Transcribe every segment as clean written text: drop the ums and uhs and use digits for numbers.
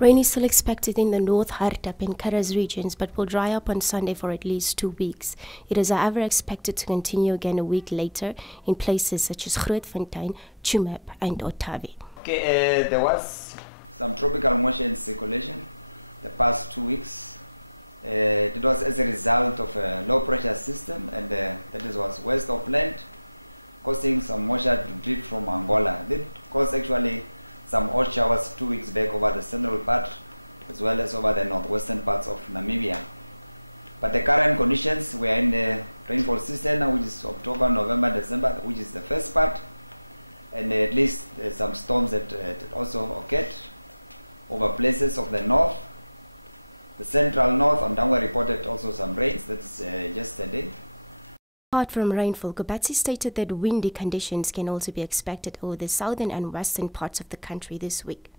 Rain is still expected in the North, Hartap and Karas regions, but will dry up on Sunday for at least 2 weeks. It is however expected to continue again a week later in places such as Grootfontein, Chumep and Otavi. Okay, there was some tropical moisture in circulation the past 2 weeks. It was as a result of a low pressure system, and that was west of land, causing some moisture to drift from Angola. That caused actually some odd showers 2 weeks back over the central part as well as over the northwestern parts of Namibia. But the current conditions, we are in the rainfall season now, which is October, November, December, which is the first part, and at least some storms that also occurred over places of the north. The central north, Ondangwa reported also some rains, that's yesterday. Apart from rainfall, Gobatsi stated that windy conditions can also be expected over the southern and western parts of the country this week.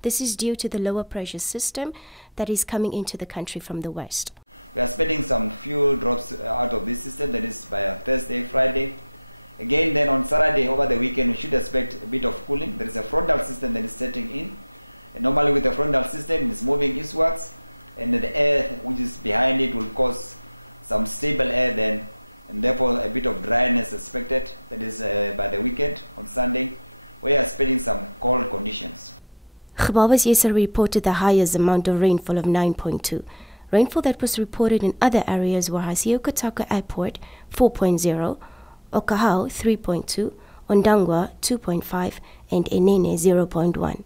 This is due to the lower pressure system that is coming into the country from the west. We are expecting some few drops out of this system, that is by Thursday, Friday. Again, then on Saturday, over the weekend, we should expect a bit of cooling. There is a frontal system that is setting in. And normally with the frontal system, it's moving eastwards, and the air which is behind it will cause some stable air then, and therefore a bit of dryness expected. That is by the weekend on Sunday. We are expecting some cold conditions. Gebabas yesterday reported the highest amount of rainfall of 9.2. Rainfall that was reported in other areas were Hasiokotaka Airport 4.0, Okahau 3.2, Ondangwa 2.5 and Enene 0.1.